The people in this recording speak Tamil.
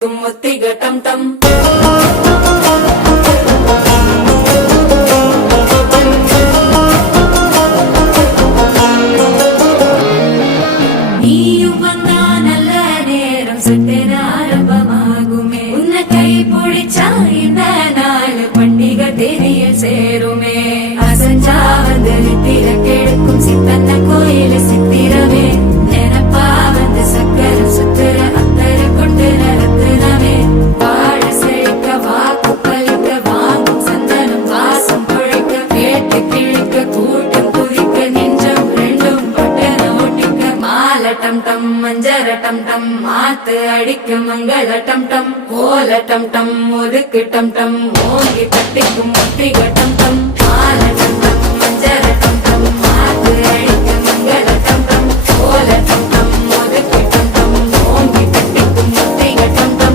முத்திக டம் டம் நீயும் வந்தா நல்ல நேரம் சட்டென ஆரம்பமாகுமே உன்னை கை பிடிச்சா இந்த நாள் பண்டிகை தெரியல் சேருமே அசஞ்சா வந்து நித்திர கெடுக்கும் சித்தன்ன கோயில சித்திரமே நினப்பா வந்து சக்கர சுத்துற அத்தர கொண்டு நடத்துனவே வாழ செழிக்க வாக்கு பலிக்க வாங்கும் சந்தனம் வாசம் பொழைக்க கேட்டு கிழிக்க கூட்டம் குதிக்க நெஞ்சம் ரெண்டும் பட்டன ஓட்டிக்க மால டம் டம் மஞ்சர டம் டம் மாத்து அடிக்க மங்கள டம் டம் கோல டம் டம் முறுக்கு டம் டம் ஓங்கி தட்டிக்கும் முத்திக டம்